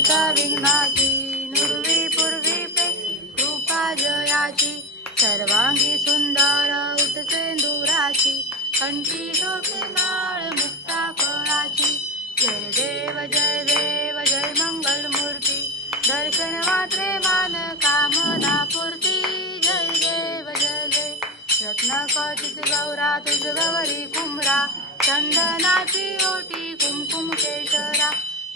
समर्थ विघ्नाची नुर्वी पूर्वी पे कृपा जयाची सर्वांगी सुंदर उठसेंदुराची कंठी डोके माळ मुक्ता कळाची जय देव जय देव जय मंगल मूर्ती दर्शन मात्रे मान कामना पूर्ती. जय देव जय देव रत्न कचित गौरा तुझ गौरी कुमरा चंदनाची ओटी कुमकुम केशरा.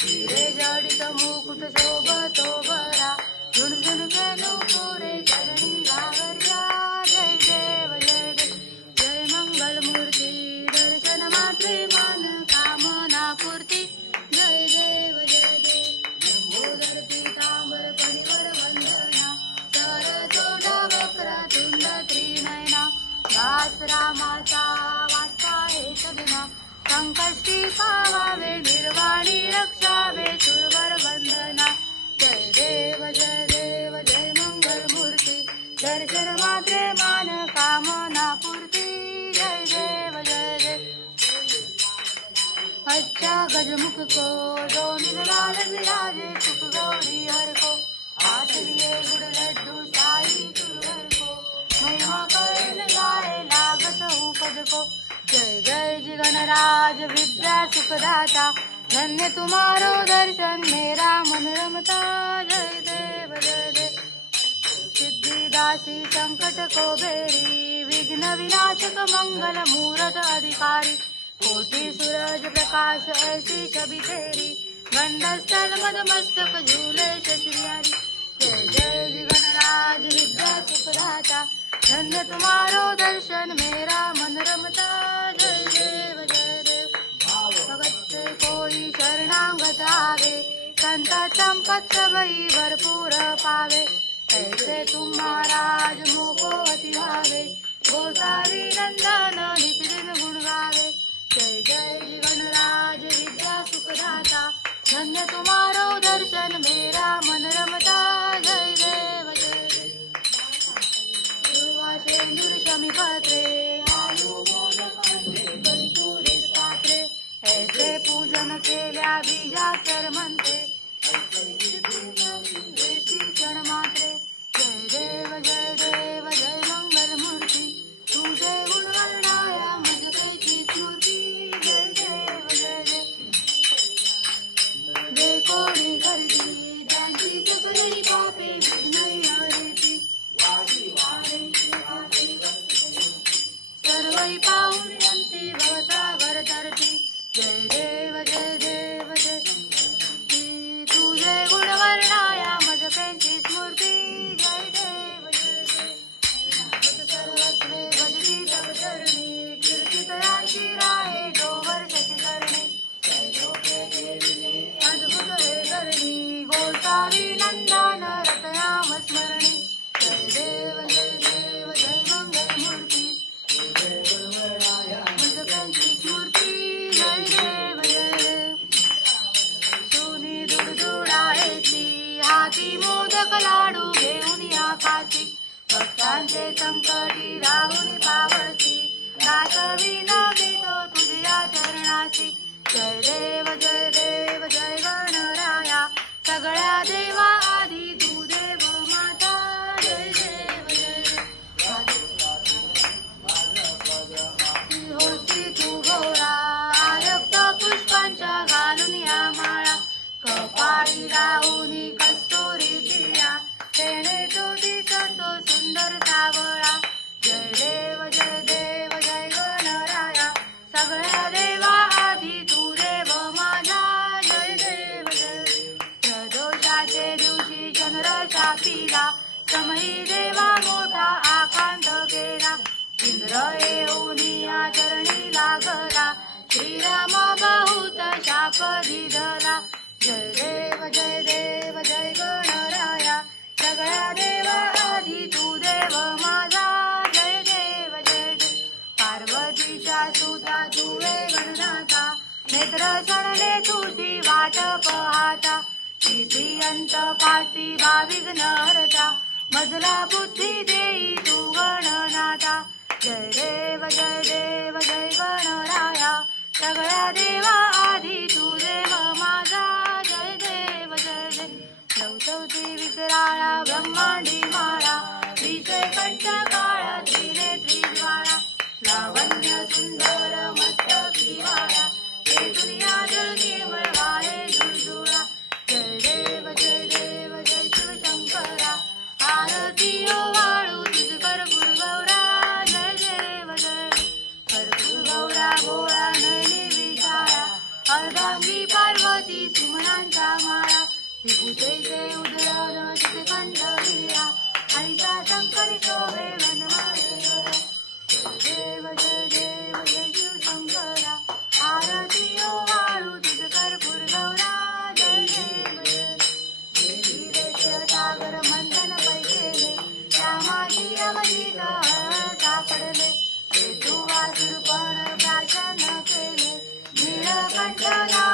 हिरे जडित मुकुट शोभतो बरा. झुणझुण केलो पोरे चरणी घागरला जय देव जय देव. जय मंगल मूर्ती. दर्शन मात्रे मन कामना पूर्ती. जय देव जय देव. लंबोदर पीतांबर परिवर वंदना. सर चोडा वक्र तुंड त्रिनयना दास रामाचा वाचा हे सदना संकष्टी पावावे निर्वाणी रक्षावे दर्शन मात्रे मान कामना पूर्ती. जय देव जय देव. अच्छा गजमुख को दोन लाल विराजे सुख गौरी हर को. हाथ लिए गुड़ लड्डू साई सुरहर को. महिमा कर्ण गाए लागत उपद को. जय जय जी गणराज विद्या सुखदाता. धन्य तुम्हारो दर्शन मेरा मन सिद्धिदासी संकट को बेरी विघ्न विनाशक मंगल मूरत अधिकारी कोटि सूरज प्रकाश ऐसी छवि तेरी गंडस्थल मद मस्तक झूले शशियारी जय जय जी गणराज विद्या सुखदाता धन्य तुम्हारो दर्शन मेरा मन रमता जय देव जय देव। भगत से कोई शरणागत आवे संत संपत सबई भरपूर पावे। ऐसे तुम महाराज मोको अति भावे गोसावी नंदन निश्चिन गुण गावे जय जय जी गणराज विद्या सुखदाता धन्य तुम्हारो दर्शन मेरा मन रमता। जय देव जय देव। दुर्वाशेंदुर पत्रे सर्वही पाहून भवसागर तरती जय देव जय देव जय संकटी राहुल पावसी दासवी चंद्र चापिला समयी देवा मोठा आकांत केला. इंद्र येऊन या चरणी लागला. श्रीरामा बहुत शाप दिला जय देव जय देव जय गणराया. सगळ्या देवा आधी तू देव माझा. जय देव जय देव. पार्वतीच्या सुता तुवे गणनाथा नेत्र सणले तुझी वाट पाहता. किती अंत पासी भाविघ्न हरता मजला बुद्धी देई तू गणनाथा. जय देव जय देव जय गणराया. सगळ्या देवा जय जय उदया रोजित कंडवीरा हरिता शंकर शोभे वनवायरा जय देव जय देव जय शिव शंकरा आरती ओ वाळू तुझ कर्पूर गौरा जय देव देवी दैत्य सागर मंथन पैकेले श्यामाजी अवधी सापडले केतू वासुर पण प्राशन केले निळकंठला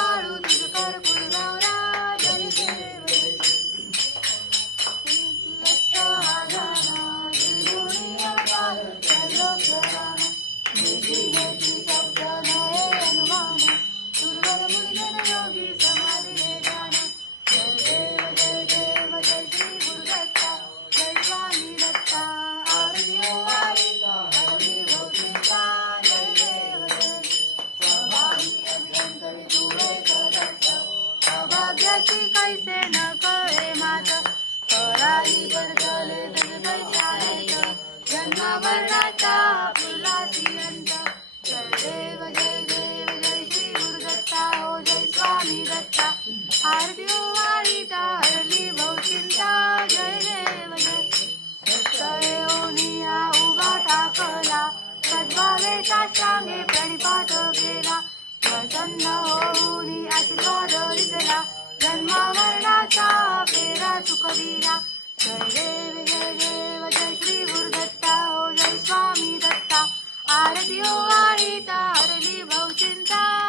अमरनाथा वर्णाचा फुलाची जय देव जय देव जय श्री गुरुदत्ता हो जय स्वामी दत्ता. आरती वाळीता हरली भवचिंता जय देव जय. दत्तयोनिया उभा टाकला. सद्भावेचा सांगे प्रणिपात केला. प्रसन्न होऊनी आशीर्वाद दिसला. जन्मावरणाचा फेरा चुकविला जय देव जय देव जय स्वामी दत्ता. आरती हो ओ वाळीता हरली भवचिंता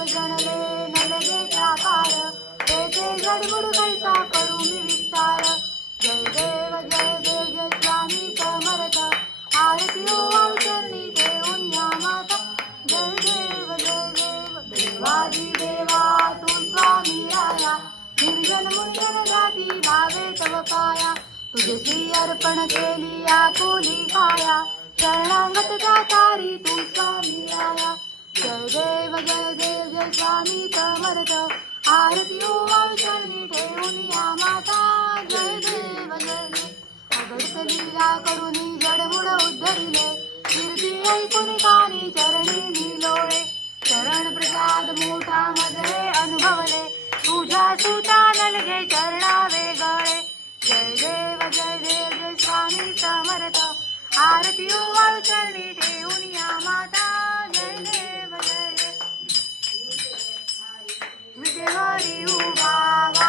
जणले जनले नलगे प्राकार तेथे गडबड कैसा करू मी विस्तार. जय देव जय देव जय स्वामी समर्थ. आरती हो अवचरणी देऊन या माता. जय देव जय देव देवादी देवा तू स्वामी राया निर्जन मुंजन जाती भावे तव पाया. तुझे श्री अर्पण केली आपुली काया. शरणांगत जातारी तू स्वामी आया. जय देव जय देव जय स्वामी समर्थ आरती ओवाळचरणी ठेवून या माता। जय देव जय अगडत लीला करून जडमुड उद्धरिले। कीर्ती ऐकून कानी चरणी निलोळे चरण प्रसाद मोठा मजरे अनुभवले। तुझ्या सुता नलगे चरणा वेगळे जय देव जय देव जय स्वामी समर्थ आरती ओवाळचरणी ठेवून या माता। Senhor a o.